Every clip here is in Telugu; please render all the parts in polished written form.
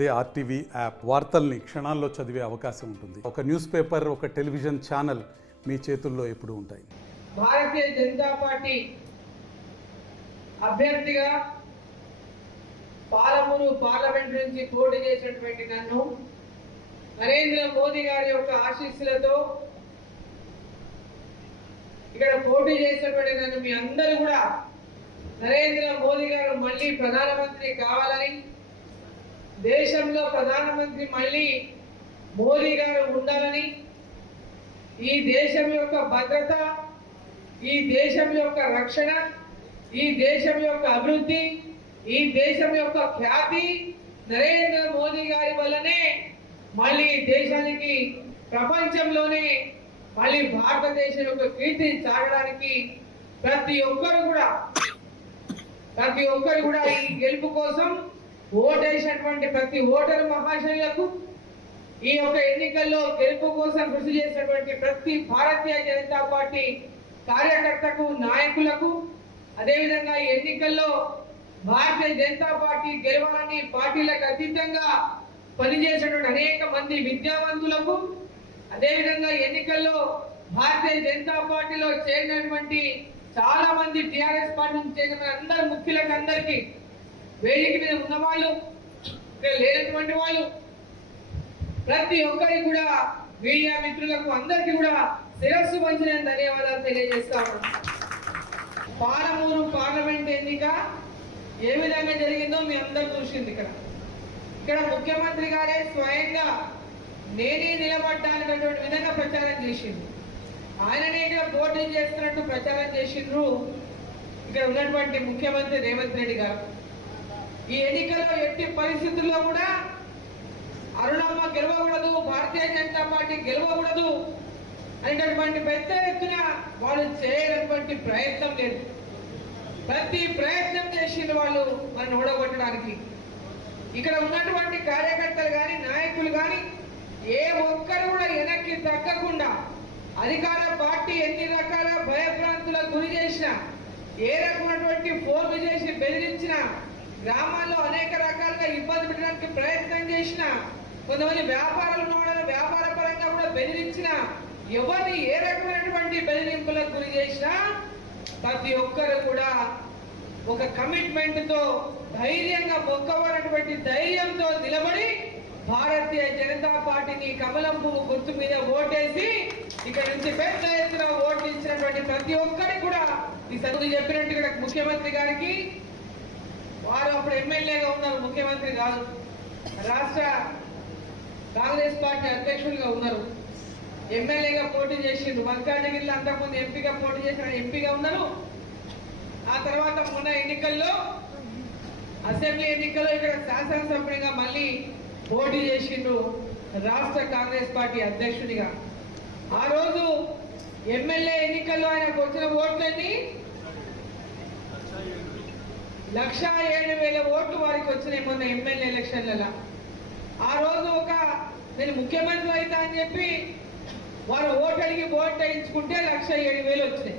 అదే ఆర్టీవీ యాప్ వార్తల్ని క్షణాల్లో చదివే అవకాశం ఉంటుంది. ఒక న్యూస్ పేపర్, ఒక టెలివిజన్ ఛానల్ మీ చేతుల్లో ఎప్పుడూ ఉంటాయి. భారతీయ జనతా పార్టీ అభ్యర్థిగా పాలమూరు పార్లమెంట్ నుంచి పోటీ చేసినటువంటి నన్ను నరేంద్ర మోదీ గారి యొక్క ఆశీస్సులతో ఇక్కడ పోటీ చేసినటువంటి నన్ను మీ అందరూ కూడా నరేంద్ర మోదీ గారు మళ్ళీ ప్రధానమంత్రి కావాలని, దేశంలో ప్రధానమంత్రి మళ్ళీ మోదీ గారు ఉండాలని, ఈ దేశం యొక్క భద్రత, ఈ దేశం యొక్క రక్షణ, ఈ దేశం యొక్క అభివృద్ధి, ఈ దేశం యొక్క ఖ్యాతి నరేంద్ర మోదీ గారి వల్లనే మళ్ళీ దేశానికి ప్రపంచంలోనే మళ్ళీ భారతదేశం యొక్క కీర్తి చాటడానికి ప్రతి ఒక్కరు కూడా ఈ గెలుపు కోసం ఓటేసినటువంటి ప్రతి ఓటరు మహాశయులకు, ఈ యొక్క ఎన్నికల్లో గెలుపు కోసం కృషి చేసినటువంటి ప్రతి భారతీయ జనతా పార్టీ కార్యకర్తకు, నాయకులకు, అదేవిధంగా ఈ ఎన్నికల్లో భారతీయ జనతా పార్టీ గెలవాలని పార్టీలకు అతీతంగా పనిచేసినటువంటి అనేక మంది విద్యావంతులకు, అదేవిధంగా ఎన్నికల్లో భారతీయ జనతా పార్టీలో చేరినటువంటి చాలా మంది టిఆర్ఎస్ పార్టీ నుంచి చేరిన అందరు ముఖ్యులకు అందరికీ, వేదిక మీద ఉన్నవాళ్ళు, లేనటువంటి వాళ్ళు, ప్రతి ఒక్కరికి కూడా, మీడియా మిత్రులకు అందరికీ కూడా శిరస్సు వంచిన ధన్యవాదాలు తెలియజేస్తాము. పాలమూరు పార్లమెంట్ ఎన్నిక ఏ విధంగా జరిగిందో మీ అందరూ చూసింది. ఇక్కడ ముఖ్యమంత్రి గారే స్వయంగా నేనే నిలబడ్డానటువంటి విధంగా ప్రచారం చేసింది. ఆయననే ఇక్కడ పోటీ చేస్తున్నట్టు ప్రచారం చేసిండ్రు ఇక్కడ ఉన్నటువంటి ముఖ్యమంత్రి రేవంత్ రెడ్డి గారు. ఈ ఎన్నికల్లో ఎట్టి పరిస్థితుల్లో కూడా అరుణమ్మ గెలవకూడదు, భారతీయ జనతా పార్టీ గెలవకూడదు అనేటటువంటి పెద్ద ఎత్తున వాళ్ళు చేయనటువంటి ప్రయత్నం లేదు. ప్రతి ప్రయత్నం చేసిన వాళ్ళు మనం ఓడగొట్టడానికి. ఇక్కడ ఉన్నటువంటి కార్యకర్తలు కానీ, నాయకులు కానీ ఏ ఒక్కరు కూడా వెనక్కి తగ్గకుండా అధికార పార్టీ ఎన్ని రకాల భయభ్రాంతులకు గురి చేసినా, ఏ రకమైనటువంటి ఫోన్లు చేసి బెదిరించినా, గ్రామాల్లో అనేక రకాలుగా ఇబ్బంది పెట్టడానికి ప్రయత్నం చేసిన, కొంతమంది వ్యాపారాలు ఉన్న వ్యాపార పరంగా కూడా బెదిరించిన, ఎవరిని ఏ రకమైనటువంటి బెదిరింపులకు గురి చేసినా ప్రతి ఒక్కరు కూడా ఒక కమిట్మెంట్ తో ధైర్యంగా మొక్కవనటువంటి ధైర్యంతో నిలబడి భారతీయ జనతా పార్టీని కమలం పువ్వు గుర్తు మీద ఓటేసి ఇక్కడ నుంచి పెద్ద ఎత్తున ఓట్లు ఇచ్చినటువంటి ప్రతి ఒక్కరికి కూడా ఈ సంగతి చెప్పినట్టు ఇక్కడ ముఖ్యమంత్రి గారికి, వారు అప్పుడు ఎమ్మెల్యేగా ఉన్నారు, ముఖ్యమంత్రి కాదు, రాష్ట్ర కాంగ్రెస్ పార్టీ అధ్యక్షులుగా ఉన్నారు, ఎమ్మెల్యేగా పోటీ చేసిండు. మల్కాజిగిరిలో అంతకుముందు ఎంపీగా పోటీ చేసిన ఎంపీగా ఉన్నారు. ఆ తర్వాత మొన్న ఎన్నికల్లో, అసెంబ్లీ ఎన్నికల్లో ఇక్కడ శాసనసభ్యుడిగా మళ్ళీ పోటీ చేసిండు రాష్ట్ర కాంగ్రెస్ పార్టీ అధ్యక్షుడిగా. ఆ రోజు ఎమ్మెల్యే ఎన్నికల్లో ఆయనకు వచ్చిన ఓట్లన్నీ 1,07,000 ఓట్లు వారికి వచ్చినాయి మొన్న ఎమ్మెల్యే ఎలక్షన్లలో. ఆ రోజు నేను ముఖ్యమంత్రి అవుతా అని చెప్పి వారు ఓటు అడిగి ఓటు వేయించుకుంటే 1,07,000 వచ్చినాయి.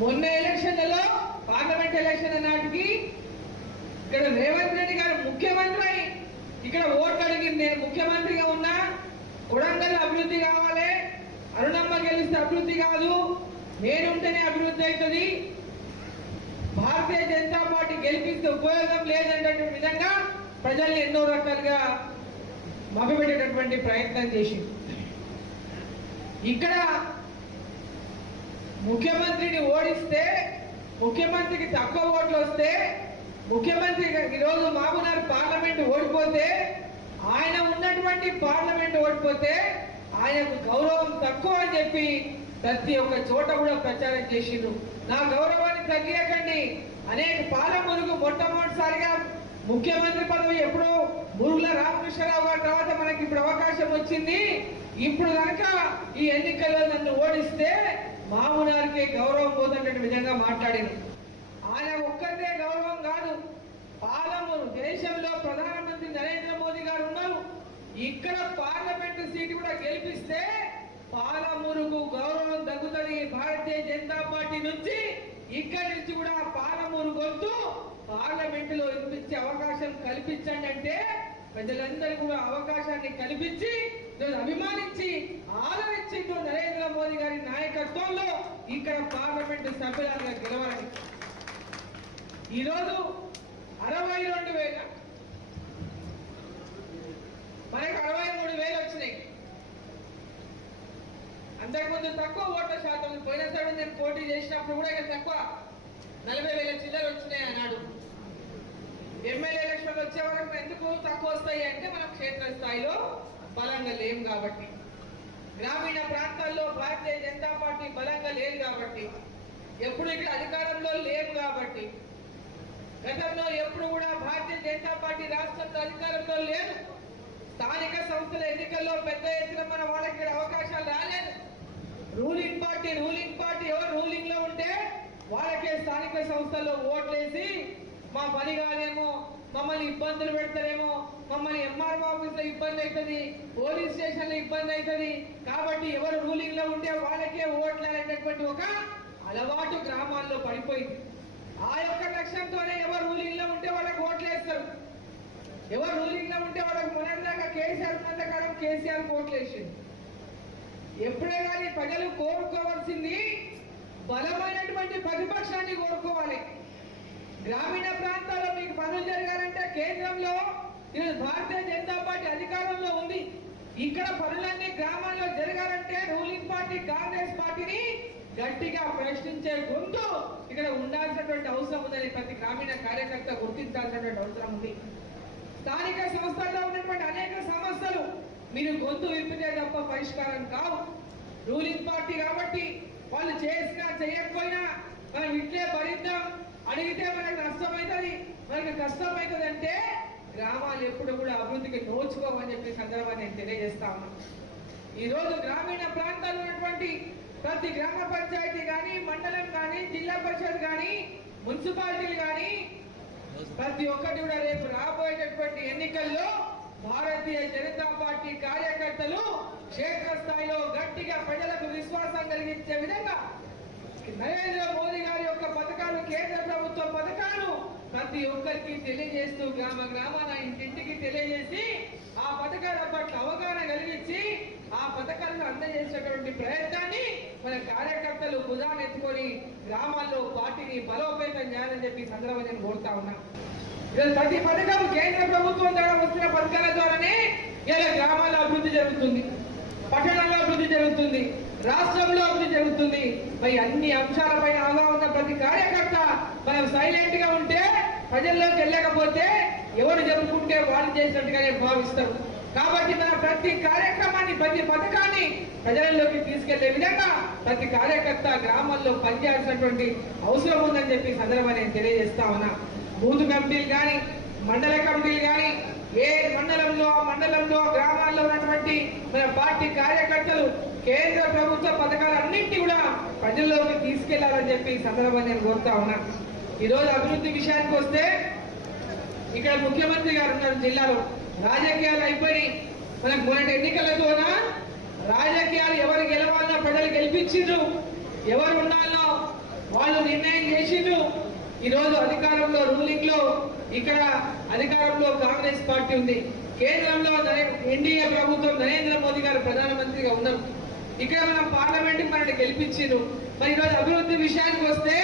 మొన్న ఎలక్షన్లలో, పార్లమెంట్ ఎలక్షన్ నాటికి ఇక్కడ రేవంత్ రెడ్డి గారు ముఖ్యమంత్రి ఇక్కడ ఓటు అడిగి, నేను ముఖ్యమంత్రిగా ఉన్నా, కొడంగల్ అభివృద్ధి కావాలి, అరుణమ్మ గెలిస్తే అభివృద్ధి కాదు, నేనుంటేనే అభివృద్ధి అవుతుంది, భారతీయ జనతా పార్టీ గెలిపిస్తే ఉపయోగం లేదనేటువంటి విధంగా ప్రజల్ని ఎన్నో రకాలుగా మభ్యపెట్టేటటువంటి ప్రయత్నం చేసింది. ఇక్కడ ముఖ్యమంత్రిని ఓడిస్తే, ముఖ్యమంత్రికి తక్కువ ఓట్లు వస్తే, ముఖ్యమంత్రి ఈరోజు మహబూబ్నగర్ పార్లమెంట్ ఓడిపోతే, ఆయన ఉన్నటువంటి పార్లమెంట్ ఓడిపోతే ఆయనకు గౌరవం తక్కువ అని చెప్పి ప్రతి ఒక్క చోట కూడా ప్రచారం చేసిండ్రు. నా గౌరవాన్ని తగ్గియకండి. అనేక పాలమూరుకు మొట్టమొదటిసారిగా ముఖ్యమంత్రి పదవి ఎప్పుడో మురుగుల రామకృష్ణరావు గారి తర్వాత మనకి ఇప్పుడు అవకాశం వచ్చింది. ఇప్పుడు కనుక ఈ ఎన్నికల్లో నన్ను ఓడిస్తే మహబూబ్నగర్కి గౌరవం పోతున్నటువంటి విధంగా మాట్లాడారు. ఆయన ఒక్కరిదే గౌరవం కాదు, పాలమూరు దేశంలో ప్రధానమంత్రి నరేంద్ర మోదీ గారు ఉన్నారు. ఇక్కడ పార్లమెంటు సీటు కూడా గెలిపిస్తే పాలమూరుకు గౌరవం దక్కుతుంది. భారతీయ జనతా పార్టీ నుంచి ఇక్కడి నుంచి కూడా పాలమూరు గొంతు పార్లమెంటులో వినిపించే అవకాశం కల్పించండి అంటే ప్రజలందరూ కూడా అవకాశాన్ని కల్పించి అభిమానించి ఆదరించిండు నరేంద్ర మోదీ గారి నాయకత్వంలో ఇక్కడ పార్లమెంటు సభ్యులుగా గెలవాలి. ఈరోజు 62,000 మనకు 63,000 వచ్చినాయి. అంతకుముందు తక్కువ ఓట్ల శాతం. పోయినసారి నేను పోటీ చేసినప్పుడు కూడా ఇక్కడ తక్కువ 40,000 చిల్లర వచ్చినాయి అన్నాడు. ఎమ్మెల్యే ఎలక్షన్లు వచ్చే వరకు ఎందుకు తక్కువ వస్తాయి అంటే మనం క్షేత్రస్థాయిలో బలంగా లేం కాబట్టి, గ్రామీణ ప్రాంతాల్లో భారతీయ జనతా పార్టీ బలంగా లేదు కాబట్టి, ఎప్పుడు ఇక్కడ అధికారంలో లేము కాబట్టి, గతంలో ఎప్పుడు కూడా భారతీయ జనతా పార్టీ రాష్ట్రంలో అధికారంలో లేదు. స్థానిక సంస్థల ఎన్నికల్లో పెద్ద ఎత్తున మన వాళ్ళకి అవకాశాలు రాలేదు. రూలింగ్ పార్టీ ఎవరు రూలింగ్ లో ఉంటే వాళ్ళకే స్థానిక సంస్థల్లో ఓట్లేసి మా పని కాదేమో, మమ్మల్ని ఇబ్బందులు పెడతారేమో, మమ్మల్ని ఎంఆర్ఓ ఆఫీస్ లో ఇబ్బంది అవుతుంది, పోలీస్ స్టేషన్ లో ఇబ్బంది అవుతుంది కాబట్టి ఎవరు రూలింగ్ లో ఉంటే వాళ్ళకే ఓట్లు అనేటటువంటి ఒక అలవాటు గ్రామాల్లో పడిపోయింది. ఆ యొక్క లక్ష్యంతోనే ఎవరు రూలింగ్ లో ఉంటే వాళ్ళకి ఓట్లు వేస్తారు. ఎవరు రూలింగ్ లో ఉంటే వాళ్ళకి మొన్నటిదాకా కేసీఆర్ మందకాలం కేసీఆర్ ఓట్లు వేసింది. ఎప్పుడే కానీ ప్రజలు కోరుకోవాల్సింది బలమైనటువంటి ప్రతిపక్షాన్ని కోరుకోవాలి. గ్రామీణ ప్రాంతాల్లో మీకు పనులు జరగాలంటే కేంద్రంలో భారతీయ జనతా పార్టీ అధికారంలో ఉంది. ఇక్కడ పనులన్నీ గ్రామాల్లో జరగాలంటే రూలింగ్ పార్టీ కాంగ్రెస్ పార్టీని గట్టిగా ప్రశ్నించే గొంతు ఇక్కడ ఉండాల్సినటువంటి అవసరం ఉందని ప్రతి గ్రామీణ కార్యకర్త గుర్తించాల్సినటువంటి అవసరం ఉంది. స్థానిక సంస్థల్లో ఉన్నటువంటి అనేక సమస్యలు మీరు గొంతు విప్పితే తప్ప పరిష్కారం కావు. రూలింగ్ పార్టీ కాబట్టి వాళ్ళు చేసినా చేయకపోయినా మనం ఇట్లే భరిద్దాం, అడిగితే మనకు నష్టమవుతుంది, మనకి కష్టం అవుతుంది అంటే గ్రామాలు ఎప్పుడు కూడా అభివృద్ధికి నోచుకోవని చెప్పి సందర్భాన్ని నేను తెలియజేస్తా ఉన్నా. ఈరోజు గ్రామీణ ప్రాంతాల్లో ఉన్నటువంటి ప్రతి గ్రామ పంచాయతీ కానీ, మండలం కానీ, జిల్లా పరిషత్ కానీ, మున్సిపాలిటీలు కానీ ప్రతి ఒక్కటి కూడా రేపు రాబోయేటటువంటి ఎన్నికల్లో భారతీయ జనతా పార్టీ కార్యకర్తలు క్షేత్రస్థాయిలో గట్టిగా ప్రజలకు విశ్వాసం కలిగించే విధంగా నరేంద్ర మోదీ గారి యొక్క పథకాలు, కేంద్ర ప్రభుత్వ పథకాలు ప్రతి ఒక్కరికి తెలియజేస్తూ గ్రామ గ్రామాన ఇంటింటికి తెలియజేసి ఆ పథకాల పట్ల అవగాహన కలిగించి ఆ పథకాలను అందజేసేటువంటి ప్రయత్నాన్ని మన కార్యకర్తలు భుజానెత్తుకొని గ్రామాల్లో పార్టీని బలోపేతం చేయాలని చెప్పి సందర్భంగా నేను కోరుతా ఉన్నా. ప్రతి పథకం కేంద్ర ప్రభుత్వం ద్వారా వచ్చిన పథకాల ద్వారానే ఇలా గ్రామాల్లో అభివృద్ధి జరుగుతుంది, పట్టణాల్లో అభివృద్ధి జరుగుతుంది, రాష్ట్రంలో అభివృద్ధి జరుగుతుంది. మరి అన్ని అంశాలపైన అవగాహన ఉన్న ప్రతి కార్యకర్త మనం సైలెంట్ గా ఉంటే, ప్రజల్లోకి వెళ్ళకపోతే ఎవరు జరుపుకుంటే వాళ్ళు చేసినట్టుగానే భావిస్తారు. కాబట్టి మన ప్రతి కార్యక్రమాన్ని, ప్రతి పథకాన్ని ప్రజల్లోకి తీసుకెళ్లే విధంగా ప్రతి కార్యకర్త గ్రామాల్లో పనిచేయాల్సినటువంటి అవసరం ఉందని చెప్పి సందర్భాన్ని నేను తెలియజేస్తా ఉన్నా. బూత్ కమిటీలు కానీ, మండల కమిటీలు కానీ, ఏ మండలంలో ఆ మండలంలో గ్రామాల్లో ఉన్నటువంటి మన పార్టీ కార్యకర్తలు కేంద్ర ప్రభుత్వ పథకాలన్నింటినీ కూడా ప్రజల్లోకి తీసుకెళ్లాలని చెప్పి సందర్భాన్ని నేను కోరుతా ఉన్నా. ఈరోజు అభివృద్ధి విషయానికి వస్తే ఇక్కడ ముఖ్యమంత్రి గారు ఉన్నారు జిల్లాలో. రాజకీయాలు అయిపోయి మనకు మొన్నటి ఎన్నికలతోన రాజకీయాలు ఎవరు గెలవాలన్నా ప్రజలు గెలిపించిండ్రు, ఎవరు ఉండాలనో వాళ్ళు నిర్ణయం చేసిండ్రు. ఈరోజు అధికారంలో రూలింగ్ లో ఇక్కడ అధికారంలో కాంగ్రెస్ పార్టీ ఉంది, కేంద్రంలో ఎన్డీఏ ప్రభుత్వం నరేంద్ర మోదీ గారు ప్రధానమంత్రిగా ఉన్నారు. ఇక్కడ మనం పార్లమెంట్ మనల్ని గెలిపించిండ్రు. మరి ఈరోజు అభివృద్ధి విషయానికి వస్తే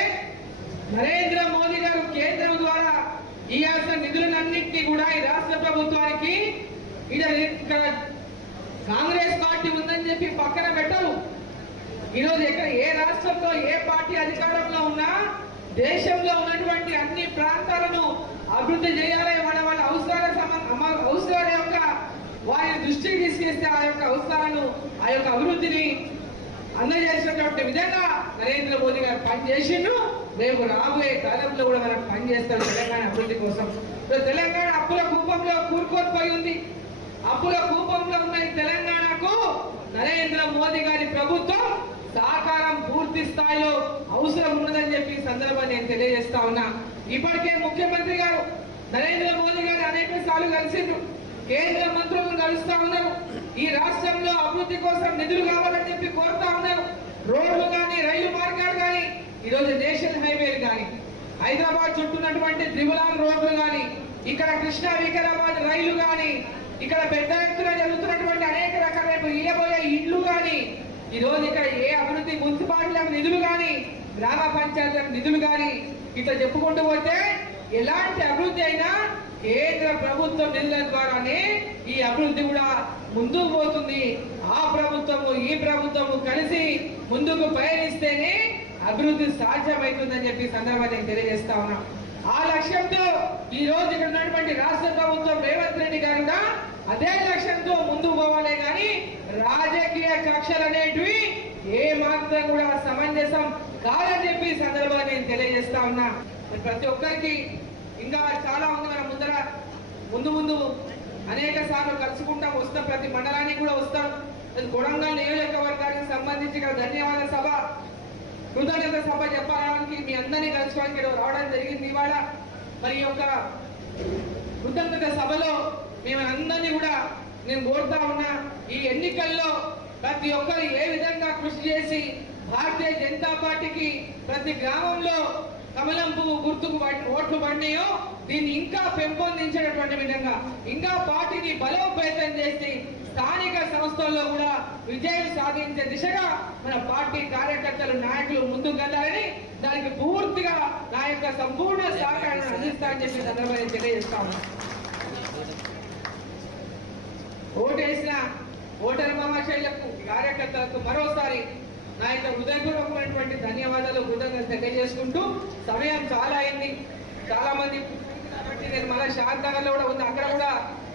నరేంద్ర మోదీ గారు కేంద్రం ద్వారా ఇవ్వాల్సిన నిధులన్నింటినీ కూడా ఈ రాష్ట్ర ప్రభుత్వానికి ఇక్కడ కాంగ్రెస్ పార్టీ ఉందని చెప్పి పక్కన పెట్టరు. ఈరోజు ఎక్కడ ఏ రాష్ట్రంలో ఏ పార్టీ అధికారంలో ఉన్నా దేశంలో ఉన్నటువంటి అన్ని ప్రాంతాలను అభివృద్ధి చేయాలి, వాళ్ళ అవసరాల యొక్క వారి దృష్టికి తీసుకెళ్తే ఆ యొక్క అవసరాలను, ఆ యొక్క అభివృద్ధిని అందజేసినటువంటి విధంగా నరేంద్ర మోదీ గారు పనిచేసిండ్రు. రేపు రాబోయే కాలంలో కూడా మనం పనిచేస్తాడు తెలంగాణ అభివృద్ధి కోసం. తెలంగాణ అప్పుల కూపంలో కూరుకోల్పోయి ఉంది. అప్పుల కూపంలో ఉన్న ఈ తెలంగాణకు నరేంద్ర మోదీ గారి ప్రభుత్వం సహకారం పూర్తి స్థాయిలో అవసరం ఉన్నదని చెప్పి సందర్భాన్ని నేను తెలియజేస్తా ఉన్నా. ఇప్పటికే ముఖ్యమంత్రి గారు నరేంద్ర మోదీ గారు అనేక సార్లు కలిసిండ్రు, కేంద్ర మంత్రులను కలుస్తా ఉన్నారు. ఈ రాష్ట్రంలో అభివృద్ధి కోసం నిధులు కావాలని చెప్పి కోరుతా ఉన్నారు. రోడ్లు కానీ, రైలు మార్గాలు కానీ, ఈరోజు నేషనల్ హైవేలు కానీ హైదరాబాద్ చుట్టూన్నటువంటి త్రిబులాన్ రోడ్లు కానీ, ఇక్కడ కృష్ణా వికారాబాద్ రైలు కానీ, ఇక్కడ పెద్ద ఎత్తున జరుగుతున్నటువంటి అనేక రకాల ఇయ్యబోయే ఇండ్లు కానీ, ఈ రోజు ఇక్కడ ఏ అభివృద్ధి మున్సిపాలిటీలకు నిధులు కానీ, గ్రామ పంచాయతీలకు నిధులు కానీ, ఇట్లా చెప్పుకుంటూ పోతే ఎలాంటి అభివృద్ధి అయినా కేంద్ర ప్రభుత్వం నిధుల ద్వారానే ఈ అభివృద్ధి కూడా ముందుకు పోతుంది. ఆ ప్రభుత్వము ఈ ప్రభుత్వము కలిసి ముందుకు పయనిస్తేనే అభివృద్ధి సాధ్యమవుతుందని చెప్పి సందర్భంగా నేను తెలియజేస్తా ఉన్నా. ఆ లక్ష్యంతో ఈ రోజు ఇక్కడ ఉన్నటువంటి రాష్ట్ర ప్రభుత్వం రేవంత్ రెడ్డి గారు అదే లక్ష్యంతో ముందుకు పోవాలే కానీ రాజకీయ కక్షలు అనేటివి ఏ మాత్రం కూడా సమంజసం కాదని చెప్పి సందర్భంగా నేను తెలియజేస్తా ఉన్నా. ప్రతి ఒక్కరికి ఇంకా చాలా ఉంది. మన ముందు అనేక సార్లు కలుసుకుంటాం, వస్తాం, ప్రతి మండలానికి కూడా వస్తాం. కొడంగల్ నియోజకవర్గానికి సంబంధించి ఇక్కడ ధన్యవాద సభ, కృతజ్ఞత సభ చెప్పడానికి మీ అందరినీ కలుసుకోవడానికి రావడం జరిగింది ఇవాళ. మరి యొక్క కృతజ్ఞత సభలో మేమందరినీ కూడా నేను కోరుతా ఉన్నా, ఈ ఎన్నికల్లో ప్రతి ఒక్కరు ఏ విధంగా కృషి చేసి భారతీయ జనతా పార్టీకి ప్రతి గ్రామంలో కమలం పువ్వు గుర్తుకు ఓట్లు పడినాయో దీన్ని ఇంకా పెంపొందించేటటువంటి విధంగా, ఇంకా పార్టీని బలోపేతం చేసి స్థానిక సంస్థల్లో కూడా విజయం సాధించే దిశగా మన పార్టీ కార్యకర్తలు నాయకులు ముందుకు వెళ్ళాలని, దానికి పూర్తిగా నా యొక్క సంపూర్ణ సహకారాన్ని అందిస్తానని చెప్పి సందర్భంగా తెలియజేస్తాము. ఓటేసిన ఓటరు మహాశైలకు కార్యకర్తలకు మరోసారి నా యొక్క హృదయపూర్వకమైనటువంటి ధన్యవాదాలు, కృతజ్ఞతలు తెలియజేసుకుంటూ, సమయం చాలా అయింది, చాలా మంది కాబట్టి నేను మళ్ళీ శాంతనగర్లో కూడా ఉంది, అక్కడ కూడా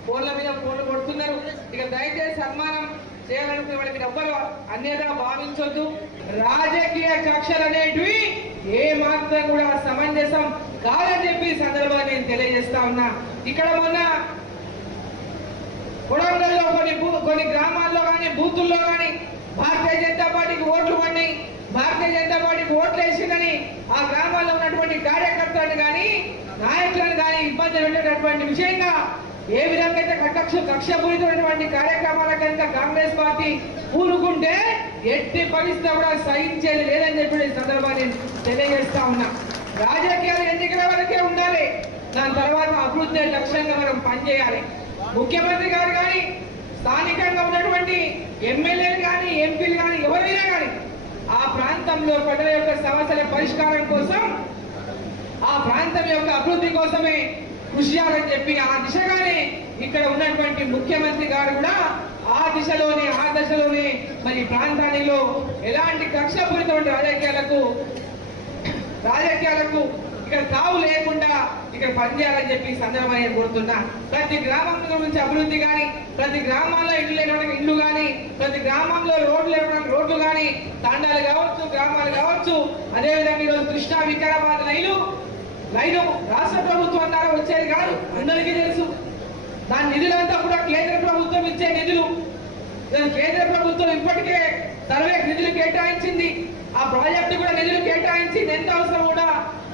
ఫోన్ల మీద ఫోన్లు కొడుతున్నారు. ఇక దయచేసి సన్మానం చేయాలనుకునే వాళ్ళకి ఎవ్వరు అన్యదా భావించొద్దు. రాజకీయ కక్షలు అనేటివి ఏ మాత్రం కూడా సమంజసం కాదని చెప్పి సందర్భంగా నేను తెలియజేస్తా ఉన్నా. ఇక్కడ మొన్న కొడంగల్లో కొన్ని గ్రామాల్లో కానీ బూతుల్లో కానీ భారతీయ జనతా పార్టీకి ఓట్లు పడినాయి, భారతీయ జనతా పార్టీకి ఓట్లు వేసిందని ఆ గ్రామాల్లో ఉన్నటువంటి కార్యకర్తలను కానీ నాయకులను కానీ ఇబ్బంది పెట్టేటటువంటి విషయంగా ఏ విధంగా అయితే కక్షపూరితమైనటువంటి కార్యక్రమాల కనుక కాంగ్రెస్ పార్టీ పూనుకుంటే ఎట్టి పరిస్థితి కూడా సహించేది లేదని చెప్పి ఈ సందర్భాన్ని తెలియజేస్తా ఉన్నా. రాజకీయాలు ఎన్నికల వరకే ఉండాలి, దాని తర్వాత అభివృద్ధి లక్ష్యంగా మనం పనిచేయాలి. ముఖ్యమంత్రి గారు కానీ స్థానికంగా ఉన్నటువంటి ఎమ్మెల్యేలు కానీ ఎంపీలు కానీ ఎవరైనా కానీ ఆ ప్రాంతంలో ప్రజల యొక్క సమస్యల పరిష్కారం కోసం, ఆ ప్రాంతం యొక్క అభివృద్ధి కోసమే కృషి చేయాలని చెప్పి ఆ దిశగానే ఇక్కడ ఉన్నటువంటి ముఖ్యమంత్రి గారు కూడా ఆ దశలోనే మరి ప్రాంతానిలో ఎలాంటి కక్షపూరితమైన రాజకీయాలకు ఇక్కడ తావు లేకుండా ఇక్కడ పనిచేయాలని చెప్పి సందర్భంగా కోరుతున్నా. ప్రతి గ్రామం గురించి అభివృద్ధి కానీ, ప్రతి గ్రామాల్లో ఇల్లు లేవడానికి ఇల్లు కానీ, ప్రతి గ్రామంలో రోడ్లు లేవడానికి రోడ్లు కానీ, తండాలు కావచ్చు, గ్రామాలు కావచ్చు. అదేవిధంగా ఈరోజు కృష్ణా వికారాబాద్ రైలు రాష్ట్ర ప్రభుత్వం ద్వారా వచ్చేది కాదు, అందరికీ తెలుసు. దాని నిధులంతా కూడా కేంద్ర ప్రభుత్వం ఇచ్చే నిధులు. కేంద్ర ప్రభుత్వం ఇప్పటికే సర్వే నిధులు కేటాయించింది, ఆ ప్రాజెక్టు కూడా నిధులు కేటాయించింది, ఎంత అవసరం కూడా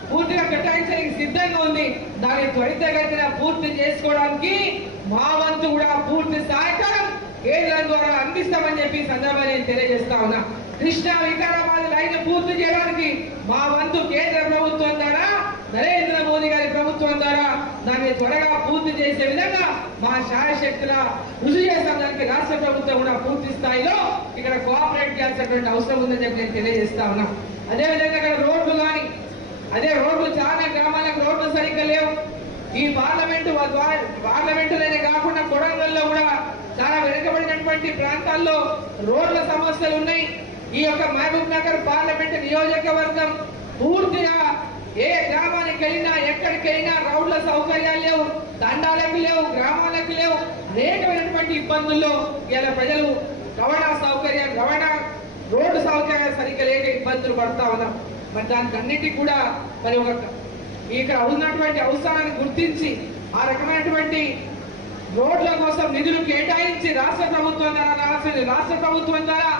పూర్తిగా కేటాయించడానికి సిద్ధంగా ఉంది. దాన్ని త్వరితగతిన పూర్తి చేసుకోవడానికి మా వంతు కూడా పూర్తి సహకారం కేంద్రం ద్వారా అందిస్తామని చెప్పి సందర్భంగా నేను తెలియజేస్తా ఉన్నా. కృష్ణా వికారాబాద్ లైన్ పూర్తి చేయడానికి మా వంతు కేంద్ర ప్రభుత్వం ద్వారా, నరేంద్ర మోదీ గారి ప్రభుత్వం ద్వారా దాన్ని త్వరగా పూర్తి చేసే విధంగా మా శాయశక్తుల కృషి చేస్తాం. దానికి రాష్ట్ర ప్రభుత్వం కూడా పూర్తి స్థాయిలో ఇక్కడ కోఆపరేట్ చేయాల్సినటువంటి అవసరం ఉందని చెప్పి నేను తెలియజేస్తా ఉన్నా. అదేవిధంగా ఇక్కడ రోడ్లు కానీ, రోడ్లు చాలా గ్రామాలకు రోడ్లు సరిగ్గా లేవు. ఈ పార్లమెంటులోనే కాకుండా కొడంగల్లో కూడా చాలా వెనుకబడినటువంటి ప్రాంతాల్లో రోడ్ల సమస్యలు ఉన్నాయి. ఈ యొక్క మహబూబ్ నగర్ పార్లమెంటు నియోజకవర్గం పూర్తిగా ఏ గ్రామానికి వెళ్ళినా ఎక్కడికి వెళ్ళినా రోడ్ల సౌకర్యాలు లేవు, తండాలకు లేవు, గ్రామాలకు లేవు. అనేకమైనటువంటి ఇబ్బందుల్లో ఇలా ప్రజలు రోడ్డు సౌకర్యాలు సరిగ్గా లేక ఇబ్బందులు పడతా ఉన్నాం. మరి దానికి అన్నిటికీ కూడా మరి ఇక్కడ ఉన్నటువంటి అవసరాన్ని గుర్తించి ఆ రకమైనటువంటి రోడ్ల కోసం నిధులు కేటాయించి రాష్ట్ర ప్రభుత్వం ద్వారా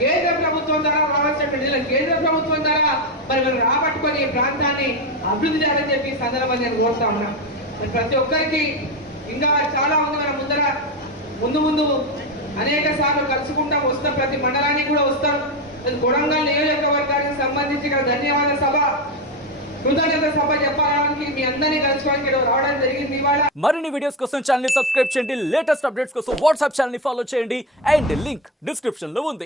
కేంద్ర ప్రభుత్వం ద్వారా రావాల్సిన నిధులు కేంద్ర ప్రభుత్వం ద్వారా మరి మనం రాబట్టుకొని ఈ ప్రాంతాన్ని అభివృద్ధి చేయాలని చెప్పి సందర్భంగా నేను కోరుతా ఉన్నా. మరి ప్రతి ఒక్కరికి ఇంకా చాలా ఉంది. మన ముందు అనేక సార్లు కలుసుకుంటాం, వస్తాం, ప్రతి మండలానికి కూడా వస్తాం. కొడంగల్ నియోజకవర్గానికి సంబంధించి ఇక్కడ ధన్యవాద సభ, కృతజ్ఞత సభ చెప్పడానికి మీ అందరినీ కలుసుకోవడానికి ఇక్కడ రావడం జరిగింది ఇవాళ. మరిన్ని వీడియోస్ కోసం ఛానల్ ని సబ్స్క్రైబ్ చేయండి, లేటెస్ట్ అప్డేట్స్ కోసం వాట్సాప్ ఛానల్ ని ఫాలో చేయండి అండ్ లింక్ డిస్క్రిప్షన్ లో ఉంది.